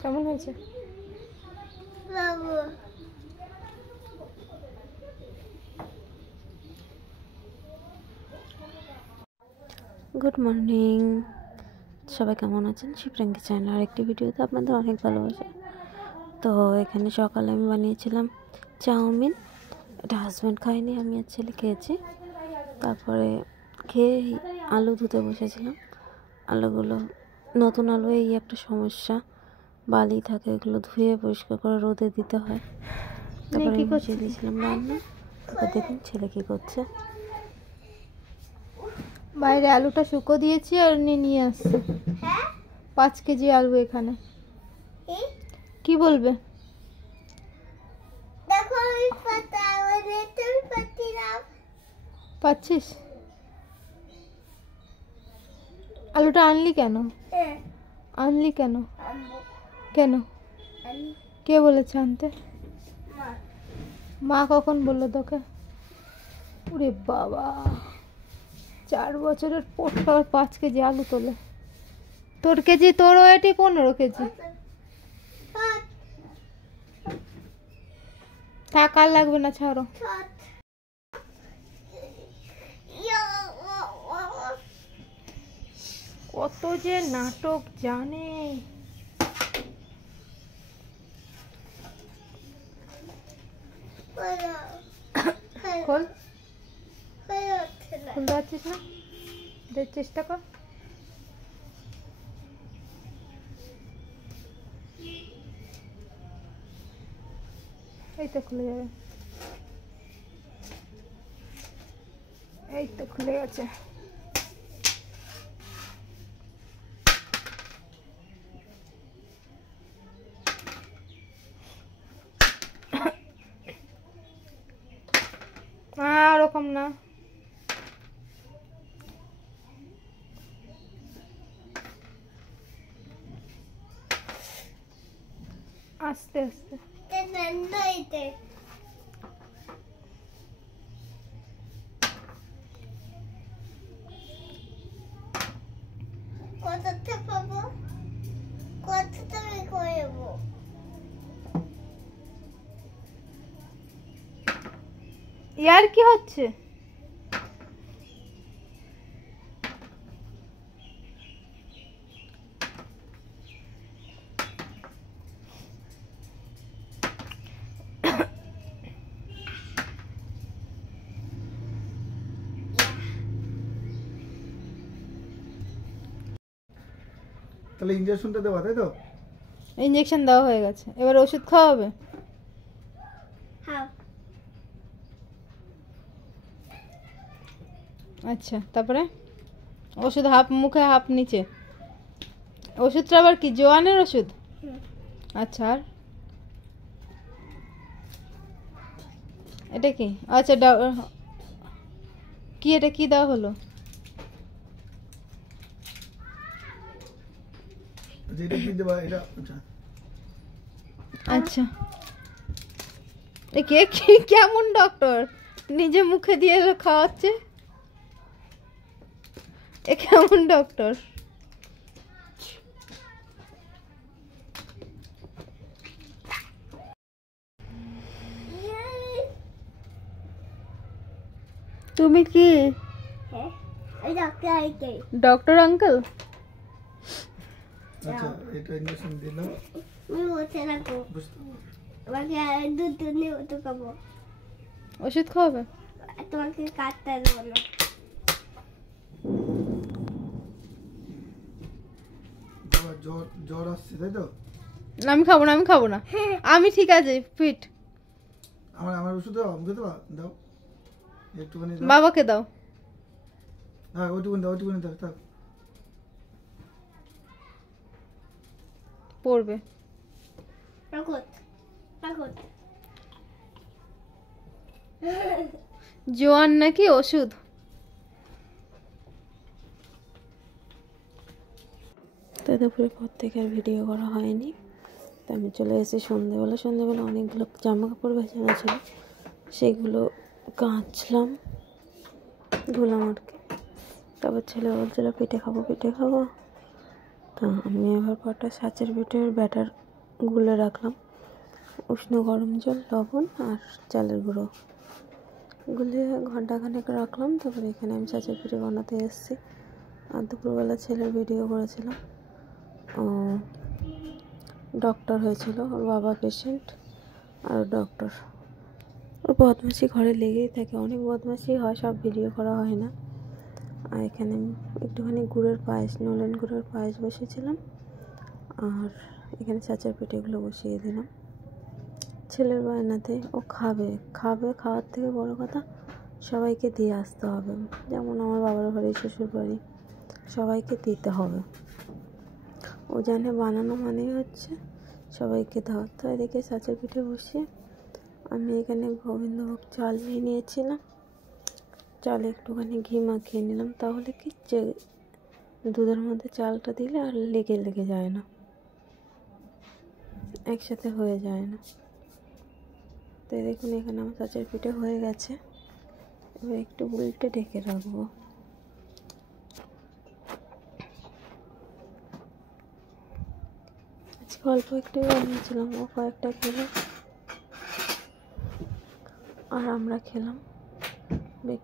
কেমন হয়েছে? Good morning, সবাই কেমন আছেন? শিবরাঙ্গি চ্যানেল আর একটি ভিডিওতে আপনাদের অনেক ভালোবাসা। তো এখানে সকালে আমি বানিয়েছিলাম চাউমিন, এটা হাজব্যান্ড খায়নি, আমি আর ছেলে খেয়েছি। তারপরে খেয়ে আলু ধুতে বসেছিলাম। আলুগুলো নতুন আলু, এই একটা সমস্যা, বালি থাকে, এগুলো ধুয়ে পরিষ্কার করে রোদে দিতে হয়। তারপরে বসিয়ে দিয়েছিলাম রান্না। তারপর দেখুন ছেলে কী করছে। বাইরে আলুটা শুকো দিয়েছি আর নিয়ে আসছে 5 কেজি আলু এখানে। কি বলবে? পাচ্ছিস? আলুটা আনলি কেন? আনলি কেন? কেন? কে বলেছে আনতে? মা কখন বললো তোকে? ওরে বাবা, 4 বছরের পোটটা 5 কেজি আলু তোলে। তোর কেজি, তোর ওয়েটই 15 কেজি। থাক, আর লাগবে না, ছাড়ো। কত যে নাটক জানে। খোল, খুলতে পারছিস না? চেষ্টা কর। এই তো খুলে যাবে, এই তো খুলে গেছে। ওরকম না, আস্তে আস্তে। ইয়ার কি হচ্ছে? তাহলে ইনজেকশনটা দেওয়া, তাই তো? ইনজেকশন দেওয়া হয়ে গেছে, এবার ওষুধ খাওয়াবে। আচ্ছা, তারপরে ওষুধ হাফ মুখে হাফ নিচে। ওষুধটা আবার কি, জোয়ানের ওষুধ? আচ্ছা, আর এটা কি? আচ্ছা, কি এটা কি দেওয়া হলো? যেটা কি দেবা এটা? আচ্ছা, কে কি কেমন ডক্টর, নিজে মুখে দিয়ে খাওয়াচ্ছে? এ কেমন ডক্টর? তুমি কি ডক্টর আঙ্কেল? আচ্ছা, এটা ইনজেকশন দিলাম। ওষুধ খাওয়াবে? তোমাকে কাটতে দেবো না। জ্বর আসছে, তাই তো? আমি খাবো না, আমি খাবো না, আমি ঠিক আছে, ফিট। আমার ওষুধ দাও, আমাকে দাও, দাও একটুখানি দাও। বাবাকে দাও। হ্যাঁ, ওইটুকুনি দাও, ওইটুকুনি দাও, দাও। পড়বে। জোয়ান নাকি ওষুধ? তো দুপুরে পর থেকে আর ভিডিও করা হয়নি। তো আমি চলে এসেছি সন্ধ্যেবেলা অনেকগুলো জামা কাপড় ভেজানো ছিল, সেগুলো কাচলাম, ধুলাম আর কি। তারপর ছেলে বলছিল পিঠে খাবো। তো আমি আবার কটা সাঁচের পিঠের ব্যাটার গুলে রাখলাম, উষ্ণ গরম জল, লবণ আর চালের গুঁড়ো গুলে ঘন্টাখানেক রাখলাম। তারপরে এখানে আমি ছাঁচের পিঠে বানাতে এসেছি। আর দুপুরবেলা ছেলের ভিডিও করেছিলাম। ও ডক্টর হয়েছিল, ওর বাবা পেশেন্ট আর ডক্টর। ওর বদমাশি ঘরে লেগেই থাকে, অনেক বদমাশি হয়, সব ভিডিও করা হয় না। আর এখানে একটুখানি গুড়ের পায়েস, নলেন গুড়ের পায়েস বসিয়েছিলাম। আর এখানে ছাঁচের পিঠেগুলো বসিয়ে দিলাম। ছেলের বায়নাতে ও খাবে, খাওয়ার থেকে বড় কথা সবাইকে দিয়ে আসতে হবে। যেমন আমার বাবার বাড়ি, শ্বশুর বাড়ি, সবাইকে দিতে হবে। ও জানে বানানো মানেই হচ্ছে সবাইকে দেওয়া। তো এদিকে ছাঁচের পিঠে বসিয়ে আমি এখানে গোবিন্দভোগ চাল নিয়ে নিয়েছিলাম। চালে একটুখানি ঘি মাখিয়ে নিলাম, তাহলে কি যে দুধের মধ্যে চালটা দিলে আর লেগে যায় না, একসাথে হয়ে যায় না। তো দেখুন এখানে আমার ছাঁচের পিঠে হয়ে গেছে। এবার একটু উল্টে ঢেকে রাখবো। আজকে অল্প একটু বানিয়েছিলাম, ও কয়েকটা খেলো আর আমরা খেলাম।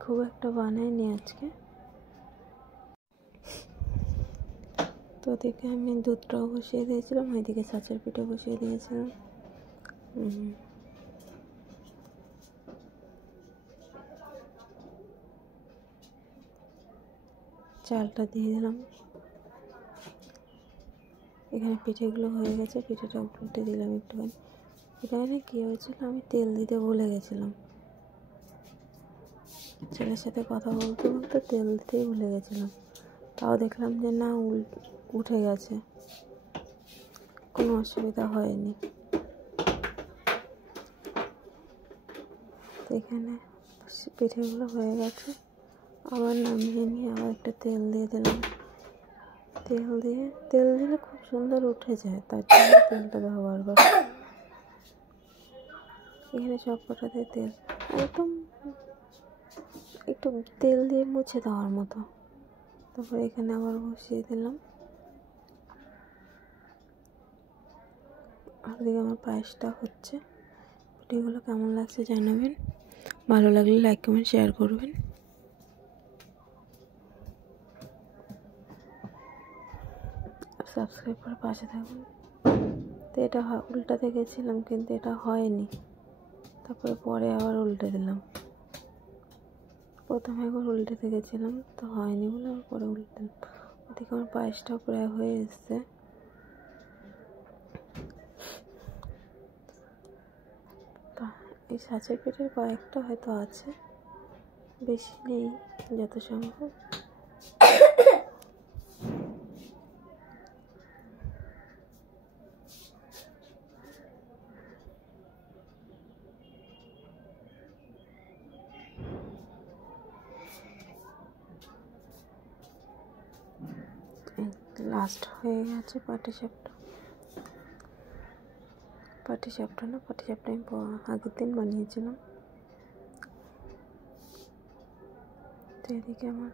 খুব একটা বানাইনি আজকে। তো ওদিকে আমি দুধটাও বসিয়ে দিয়েছিলাম, ওইদিকে ছাঁচের পিঠে বসিয়ে দিয়েছিলাম। চালটা দিয়ে দিলাম। এখানে পিঠেগুলো হয়ে গেছে, পিঠেটা উল্টে দিলাম একটুখানি। এখানে কী হয়েছিল, আমি তেল দিতে ভুলে গেছিলাম। ছেলের সাথে কথা বলতে বলতে তেল দিতেই ভুলে গেছিলাম। তাও দেখলাম যে না, উঠে গেছে, কোনো অসুবিধা হয়নি। তো এখানে পিঠেগুলো হয়ে গেছে, আবার নামিয়ে নিয়ে আবার একটা তেল দিয়ে দিলাম। তেল দিলে খুব সুন্দর উঠে যায়, তার জন্য তেলটা দেওয়া বারবার। এখানে সব কটাতে তেল একদম একটু তেল দিয়ে মুছে দেওয়ার মতো। তারপরে এখানে আবার বসিয়ে দিলাম। আর দিকে আমার পায়েসটা হচ্ছে। ভিডিওগুলো কেমন লাগছে জানাবেন, ভালো লাগলে লাইক কমেন্ট শেয়ার করবেন। আর সাবস্ক্রাইব করে পাশে থাকুন। তো এটা উল্টাতে গেছিলাম কিন্তু এটা হয়নি, তারপরে পরে আবার উল্টে দিলাম। প্রথমে একবার উল্টে গেছিলাম, তো হয়নি বলে আবার পরে উল্টে দিলাম। ওদিকে আমার পায়েসটাও প্রায় হয়ে এসছে। এই ছাঁচের পিঠের কয়েকটা হয়তো আছে, বেশি নেই, যত সম্ভব। লাস্ট হয়ে গেছে পাটিসাপটা না, পাটিসাপটা আমি আগের দিন বানিয়েছিলাম। তো এদিকে আমার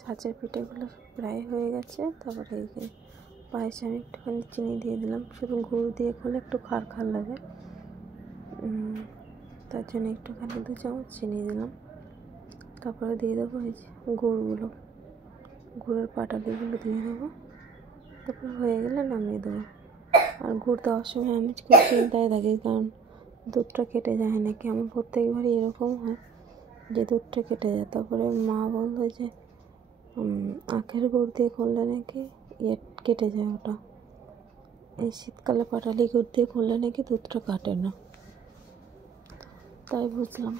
ছাঁচের পিঠেগুলো প্রায় হয়ে গেছে। তারপরে এই যে পায়েসে আমি একটুখানি চিনি দিয়ে দিলাম, শুধু গুড় দিয়ে করলে একটু খার লাগে, তার জন্য একটুখানি 2 চামচ চিনি দিলাম। তারপরে দিয়ে দেবো এই যে গুড়ের পাটালিগুলো দিয়ে দেবো। তারপর হয়ে গেলে নামিয়ে দেবো। আর গুড় দেওয়ার সময় আমি খুব চিন্তায় থাকি, কারণ দুধটা কেটে যায় নাকি। আমার প্রত্যেকবারই এরকম হয় যে দুধটা কেটে যায়। তারপরে মা বললো যে আখের গুড় দিয়ে করলে নাকি কেটে যায় ওটা। এই শীতকালে পাটালি গুড় দিয়ে করলে নাকি দুধটা কাটে না, তাই বুঝলাম।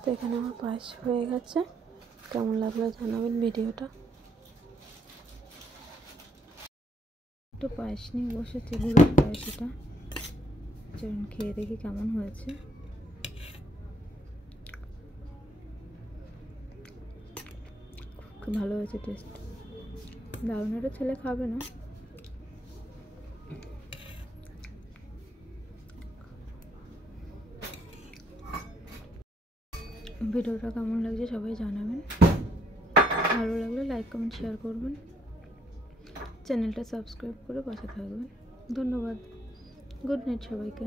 তো এখানে আমার পায়েস হয়ে গেছে। কেমন লাগলো জানাবেন ভিডিওটা। একটু পায়েস নিয়ে বসেছি, গুড়ের পায়েস। এটা চলুন খেয়ে দেখি কেমন হয়েছে। খুব ভালো হয়েছে, টেস্ট দারুণ। এটা ছেলে খাবে না। ভিডিওটা কেমন লাগছে সবাই জানাবেন, ভালো লাগলে লাইক কমেন্ট শেয়ার করবেন। চ্যানেলটা সাবস্ক্রাইব করে পাশে থাকবেন। ধন্যবাদ। গুড নাইট সবাইকে।